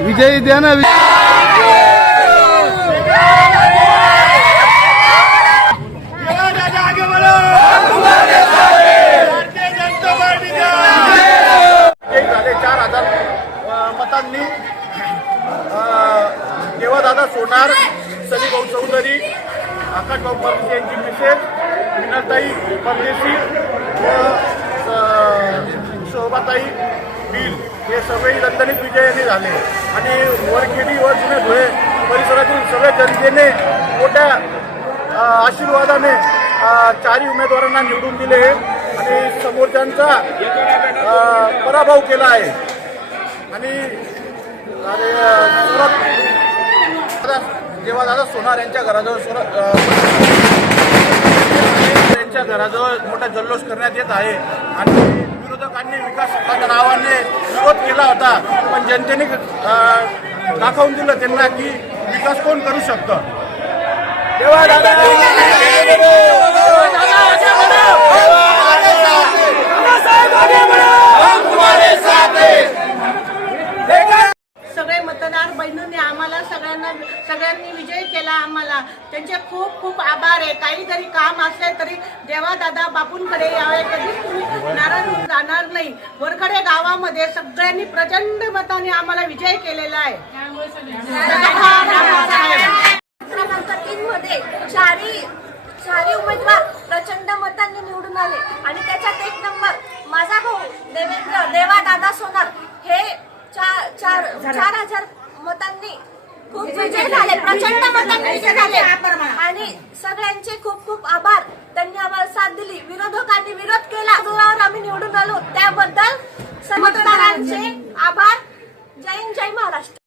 विजयी द्या ना. झाले 4,000 मतांनी देवादादा सोनार, सलीभाऊ चौधरी, आकाशभाऊ परदेशी यांची मिसेस मीनाताई परदेशी व शोभाताई बिल हे सगळे दणदणीत विजयाने झाले. आणि वरखेडी व जुने धुळे परिसरातील सगळ्या जनतेने मोठ्या आशीर्वादाने चारही उमेदवारांना निवडून दिले आणि समोरच्यांचा पराभव केला आहे. आणि देवादादा सोनार यांच्या घराजवळ मोठा जल्लोष करण्यात येत आहे. आणि विरोधकांनी विकास हक्काच्या नावाने विरोध केला होता, पण जनतेने दाखवून दिलं त्यांना की विकास कोण करू शकतं. सगळे मतदार बहिणींनी आम्हाला सगळ्यांनी विजय केला. आम्हाला त्यांचे खूप खूप आभार आहे. काही जरी काम असले तरी देवादादा बापूंकडे यावे, कधीच तुम्ही नाराज होऊन जाणार नाही. वरखडे गावामध्ये सगळ्यांनी प्रचंड मताने आम्हाला विजय केलेला आहे. क्रमांक 3 मध्ये चारही उमेदवार प्रचंड मतांनी निवडून आले आणि त्याच्यात 1 नंबर माझा भाऊ देवादादा सोनार हे 4,000 मतांनी खूप विजय झाले, प्रचंड मतांनी विजय झाले. आणि सगळ्यांचे खूप खूप आभार. त्यांनी आम्हाला साथ दिली. विरोधकांनी विरोध केला, जोरावर आम्ही निवडून आलो, त्याबद्दल मतदारांचे आभार.